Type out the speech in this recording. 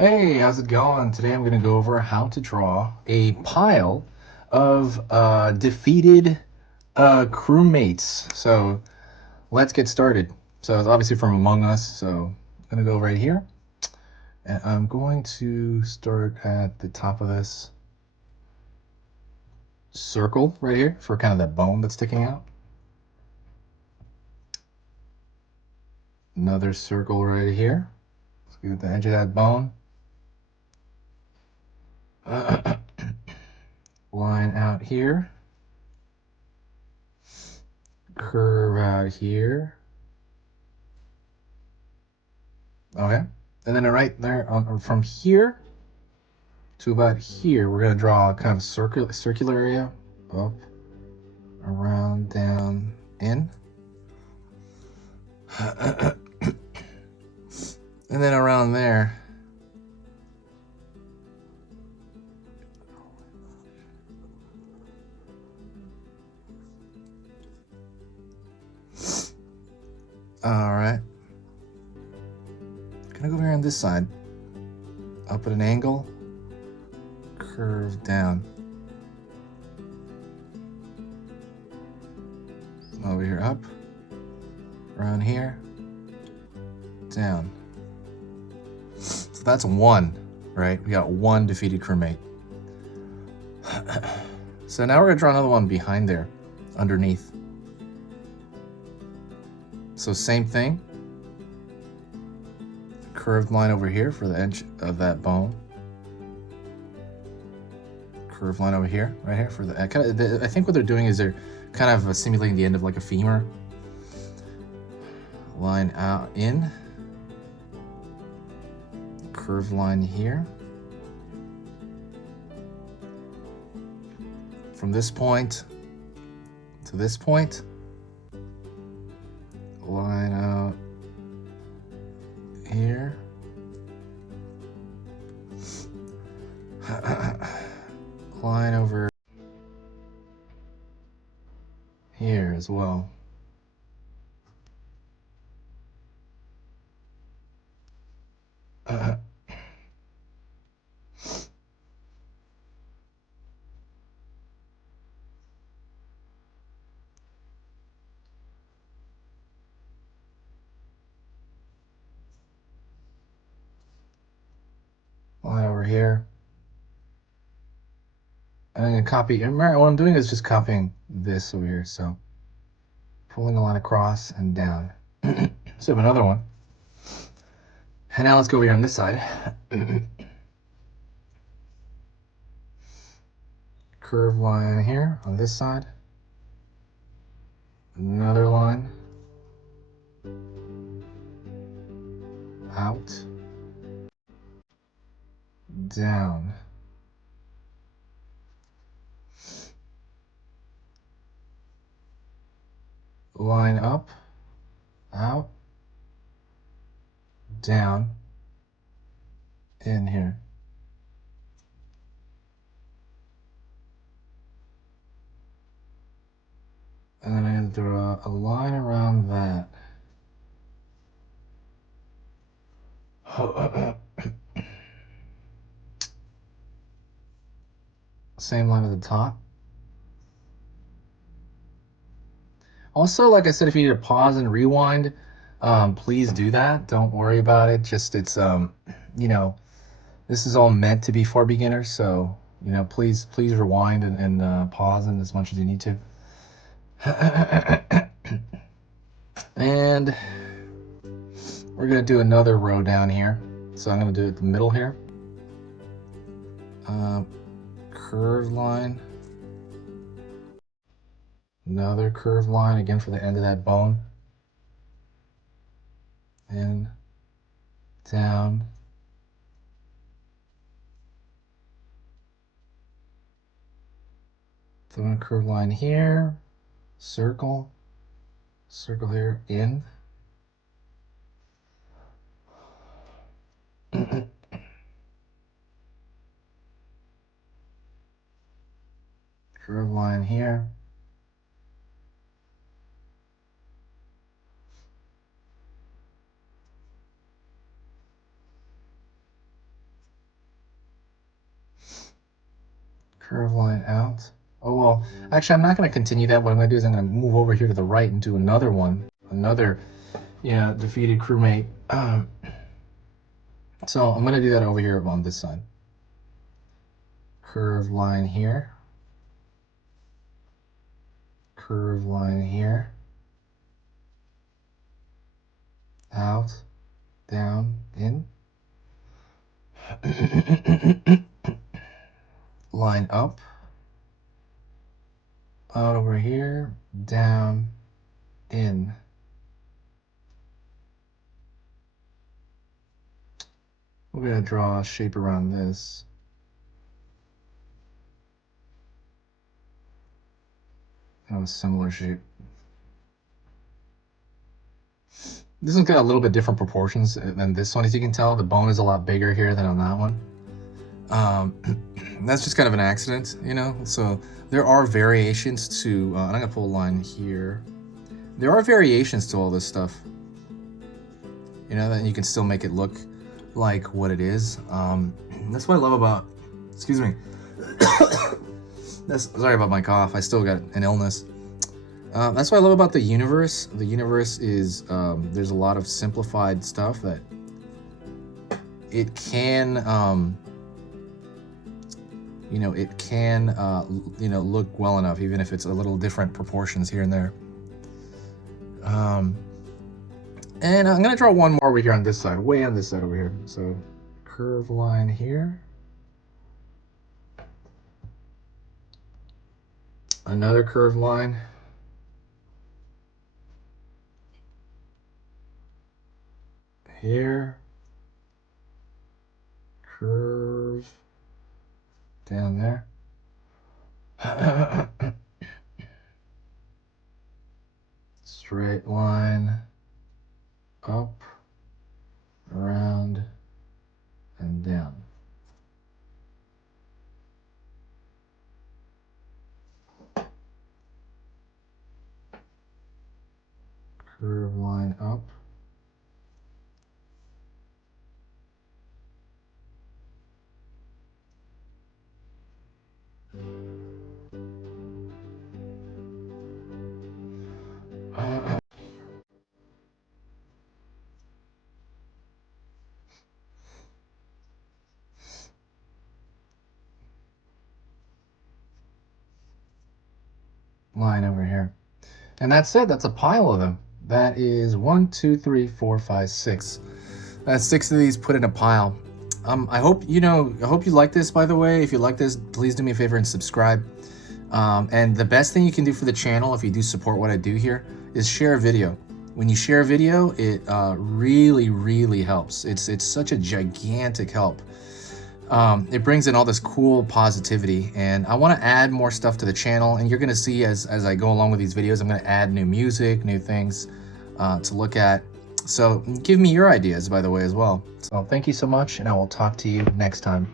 Hey, how's it going? Today I'm going to go over how to draw a pile of defeated crewmates. So let's get started. So it's obviously from Among Us. So I'm going to go right here. And I'm going to start at the top of this circle right here for kind of that bone that's sticking out. Another circle right here. Let's get the edge of that bone. Line out here. Curve out here. Okay. And then right there, from here to about here, we're going to draw a kind of circular area. Up, around, down, in. And then around there. All right. Gonna go over here on this side. Up at an angle. Curve down. Over here, up. Around here. Down. So that's one, right? We got one defeated crewmate. So now we're gonna draw another one behind there, underneath. So same thing. Curved line over here for the edge of that bone. Curved line over here, right here for the I think what they're doing is they're kind of simulating the end of like a femur. Line out in. Curved line here. From this point to this point. Line out here. Line over here as well. Line over here. And I'm going to copy. Remember, what I'm doing is just copying this over here. So pulling a line across and down. So another one. And now let's go over here on this side. Curve line here on this side. Another line. Out. Down. Line up. Out. Down. In here. And then I'm going to draw a line around that. Same line at the top. Also, like I said, if you need to pause and rewind, please do that. Don't worry about it. Just it's you know, this is all meant to be for beginners, so please rewind and pause in as much as you need to. And we're gonna do another row down here. So I'm gonna do it the middle here. Curved line. Another curved line again for the end of that bone. In, down. So I'm gonna curve line here, circle, circle here, in. Curve line here. Curve line out. Oh, well, actually, I'm not going to continue that. What I'm going to do is I'm going to move over here to the right and do another one. Another, defeated crewmate. So I'm going to do that over here on this side. Curve line here. Curve line here. Out, down, in. Line up. Out over here, down, in. We're going to draw a shape around this. A similar shape. This one's got a little bit different proportions than this one. As you can tell, the bone is a lot bigger here than on that one. That's just kind of an accident, So there are variations to, and I'm going to pull a line here. There are variations to all this stuff. That you can still make it look like what it is. That's what I love about, excuse me. Sorry about my cough. I still got an illness. That's what I love about the universe. The universe is, there's a lot of simplified stuff that it can, look well enough, even if it's a little different proportions here and there. And I'm going to draw one more over here on this side, way on this side over here. So curve line here. Another curved line. Here. Curve. Down there. Straight line. Up. Around. And down. Curve line up. Line over here. And that's it. That's a pile of them. That is 1, 2, 3, 4, 5, 6. That's 6 of these put in a pile. I hope you like this, by the way. If you like this, please do me a favor and subscribe. And the best thing you can do for the channel, if you do support what I do here, is share a video. When you share a video, it really, really helps. It's such a gigantic help. It brings in all this cool positivity, and I want to add more stuff to the channel, and you're going to see as I go along with these videos, I'm going to add new music, new things to look at. So give me your ideas, by the way, as well. So thank you so much, and I will talk to you next time.